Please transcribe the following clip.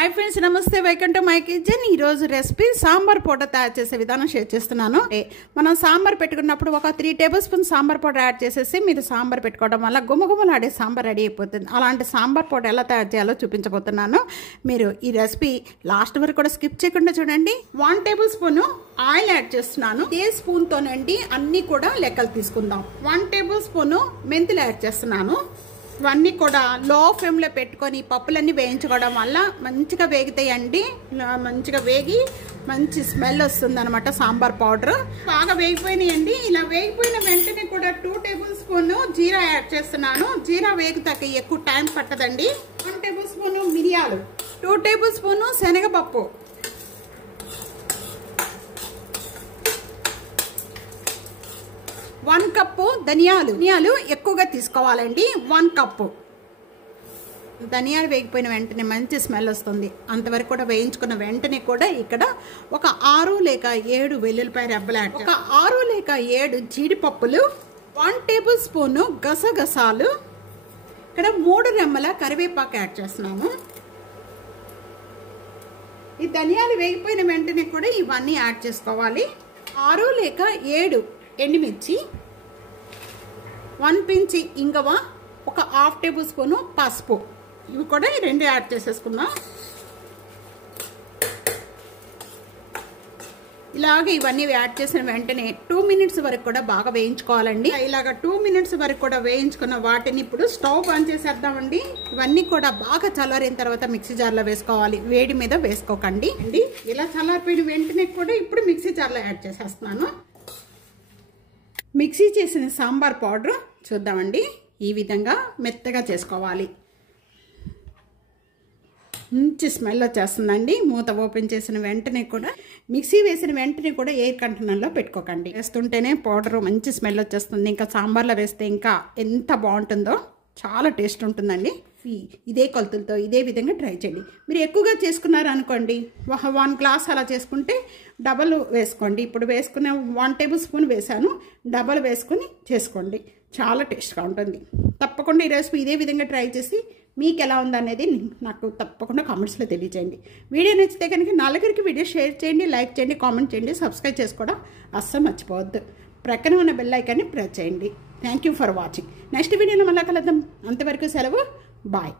Hi friends नमस्ते welcome to my kitchen ఈ రోజు రెసిపీ సాంబార్ పౌడర్ తయారు చేసే విధానం షేర్ చేస్తున్నాను. మనం సాంబార్ పెట్టుకున్నప్పుడు ఒక 3 table spoon sambar powder add చేసేసి మీరు సాంబార్ పెట్టుకోవడం వల్ల గుమగుమలాడే సాంబార్ రెడీ అయిపోతుంది. అలాంటి సాంబార్ పౌడర్ ఎలా తయారు చేయాలో చూపించబోతున్నాను. మీరు ఈ రెసిపీ లాస్ట్ వరకు కూడా స్కిప్ చేయకుండా చూడండి. 1 టేబుల్ స్పూన్ ఆయిల్ యాడ్ చేస్తున్నాను. ఏ స్పూన్ తోనండి అన్ని కూడా లెక్కలు తీసుకుందాం. 1 టేబుల్ స్పూన్ మెంతులు యాడ్ చేస్తున్నాను. ఇవన్నీ కూడా లో ఫ్లేమ్లో పెట్టుకొని పప్పులన్నీ వేయించుకోవడం వల్ల మంచిగా వేగుతాయండి. మంచిగా వేగి మంచి స్మెల్ వస్తుంది అనమాట సాంబార్ పౌడర్. బాగా వేగిపోయినాయండి. ఇలా వేగిపోయిన వెంటనే కూడా 2 టేబుల్ స్పూన్ జీరా యాడ్ చేస్తున్నాను. జీరా వేగుతాక ఎక్కువ టైం పట్టదండి. 1 టేబుల్ స్పూన్ మిరియాలు, 2 టేబుల్ స్పూన్ శనగపప్పు, 1 కప్పు ధనియాలు ఎక్కువగా తీసుకోవాలండి. 1 కప్పు ధనియాలు వేగిపోయిన వెంటనే మంచి స్మెల్ వస్తుంది. అంతవరకు కూడా వేయించుకున్న వెంటనే కూడా ఇక్కడ ఒక 6 లేక 7 వెల్లుల్లిపాయ రెబ్బలు యాడ్, ఒక 6 లేక 7 జీడిపప్పులు, 1 టేబుల్ స్పూన్ గసగసాలు, ఇక్కడ 3 రెమ్మల కరివేపాకు యాడ్ చేస్తున్నాము. ఈ ధనియాలు వేగిపోయిన వెంటనే కూడా ఇవన్నీ యాడ్ చేసుకోవాలి. 6 లేక 7 ఎండుమిర్చి, 1 పించ్ ఇంగవ, ఒక 1/2 టేబుల్ స్పూన్ పసుపు, ఇవి కూడా 2 యాడ్ చేసేసుకున్నాం. ఇలాగే ఇవన్నీ యాడ్ చేసిన వెంటనే 2 మినిట్స్ వరకు కూడా బాగా వేయించుకోవాలండి. ఇలాగ 2 మినిట్స్ వరకు కూడా వేయించుకున్న వాటిని ఇప్పుడు స్టవ్ ఆన్ చేసేద్దామండి. ఇవన్నీ కూడా బాగా చల్లారిన తర్వాత మిక్సీ జార్లో వేసుకోవాలి. వేడి మీద వేసుకోకండి అండి. ఇలా చల్లారిపోయిన వెంటనే కూడా ఇప్పుడు మిక్సీ జార్లో యాడ్ చేసేస్తున్నాను. మిక్సీ చేసిన సాంబార్ పౌడర్ చూద్దామండి. ఈ విధంగా మెత్తగా చేసుకోవాలి. మంచి స్మెల్ వచ్చేస్తుందండి. మూత ఓపెన్ చేసిన వెంటనే కూడా మిక్సీ వేసిన వెంటనే కూడా ఎయిర్ కంటైనర్లో పెట్టుకోకండి. వేస్తుంటేనే పౌడర్ మంచి స్మెల్ వచ్చేస్తుంది. ఇంకా సాంబార్లో వేస్తే ఇంకా ఎంత బాగుంటుందో, చాలా టేస్ట్ ఉంటుందండి. ఇదే కొలతలతో ఇదే విధంగా ట్రై చేయండి. మీరు ఎక్కువగా చేసుకున్నారు అనుకోండి, 1 గ్లాస్ అలా చేసుకుంటే డబల్ వేసుకోండి. ఇప్పుడు వేసుకునే 1 టేబుల్ స్పూన్ వేసాను, డబల్ వేసుకుని చేసుకోండి. చాలా టేస్ట్గా ఉంటుంది. తప్పకుండా ఈ రెసిపీ ఇదే విధంగా ట్రై చేసి మీకు ఎలా ఉందనేది నాకు తప్పకుండా కామెంట్స్లో తెలియజేయండి. వీడియో నచ్చితే కనుక నలుగురికి వీడియో షేర్ చేయండి, లైక్ చేయండి, కామెంట్ చేయండి, సబ్స్క్రైబ్ చేసుకోవడం అస్సలు మర్చిపోవద్దు. ప్రక్కన ఉన్న బెల్ ఐకాన్ని ప్రెస్ చేయండి. Thank you for watching. Next వీడియోలో మళ్ళీ కలుద్దాం. అంతవరకు సెలవు. బాయ్.